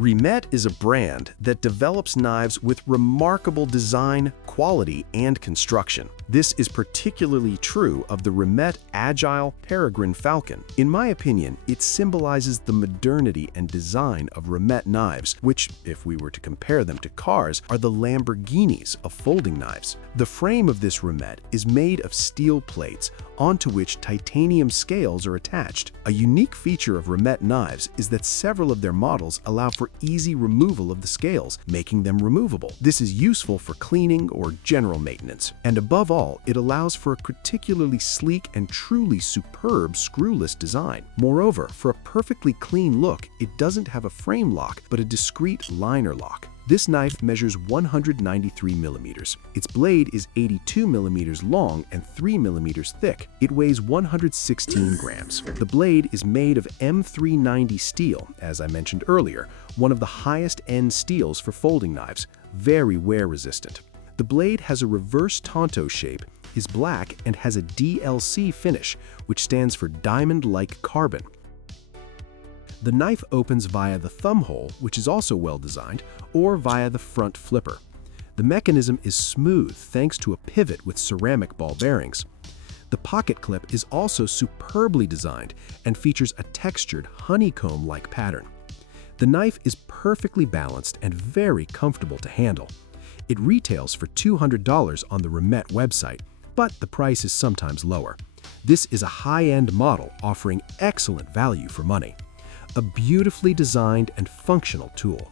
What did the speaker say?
Remette is a brand that develops knives with remarkable design, quality, and construction. This is particularly true of the Remette Agile Peregrine Falcon. In my opinion, it symbolizes the modernity and design of Remette knives, which, if we were to compare them to cars, are the Lamborghinis of folding knives. The frame of this Remette is made of steel plates, onto which titanium scales are attached. A unique feature of Remette knives is that several of their models allow for easy removal of the scales, making them removable. This is useful for cleaning or general maintenance. And above all, it allows for a particularly sleek and truly superb screwless design. Moreover, for a perfectly clean look, it doesn't have a frame lock, but a discrete liner lock. This knife measures 193 millimeters. Its blade is 82 millimeters long and 3 millimeters thick. It weighs 116 grams. The blade is made of M390 steel, as I mentioned earlier, one of the highest end steels for folding knives, very wear resistant. The blade has a reverse tanto shape, is black, and has a DLC finish, which stands for diamond-like carbon. The knife opens via the thumb hole, which is also well designed, or via the front flipper. The mechanism is smooth thanks to a pivot with ceramic ball bearings. The pocket clip is also superbly designed and features a textured honeycomb-like pattern. The knife is perfectly balanced and very comfortable to handle. It retails for $200 on the Remette website, but the price is sometimes lower. This is a high-end model offering excellent value for money. A beautifully designed and functional tool.